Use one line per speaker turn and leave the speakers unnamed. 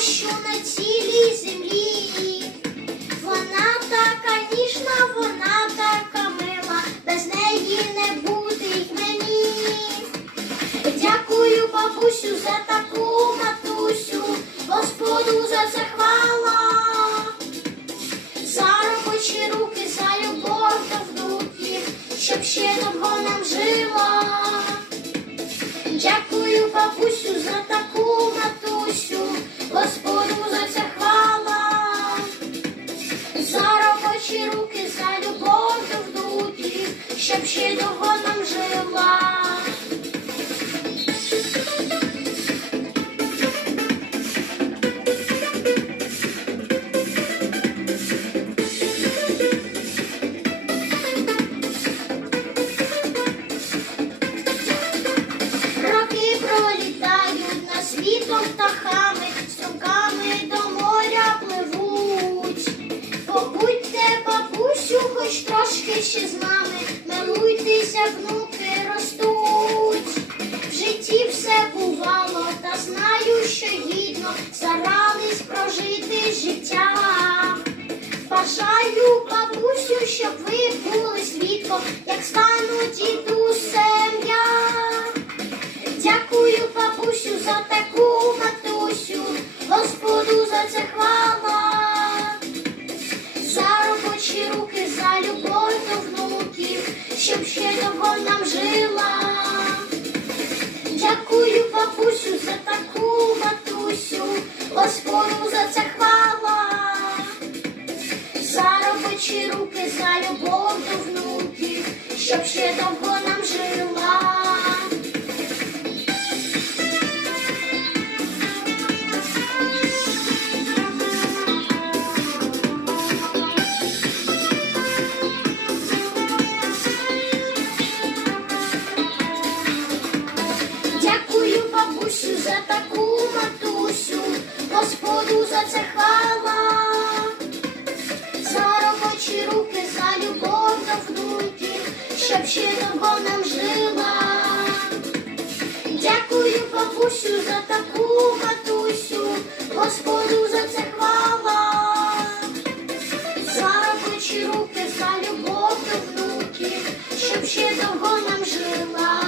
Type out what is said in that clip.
що на цілій землі. Вона така ніжна, вона така мила, без неї не буде й мені. Дякую, бабусю, за таку матусю, Господу за захвалу. Щоб ще довго нам жила. Роки пролітають над світом птахами, струмками до моря пливуть. Побудьте, бабусю, хоч трошки ще з нами, милуйтеся, внуки ростуть. В житті все бувало, та знаю, що гідно старались прожити життя. Бажаю, бабусю, щоб ви були свідком, як стану дідусем я. Дякую, бабусю, за таку Господу за це хвала. За робочі руки, за любов до внуків, щоб ще довго нам жила. Дякую, бабусю, за таку руки, за любов внуків, щоб ще довго нам жила. Дякую, бабусю, за таку матусю, Господу за це хвала. За руки, за любов до внуків, щоб ще довго нам жила.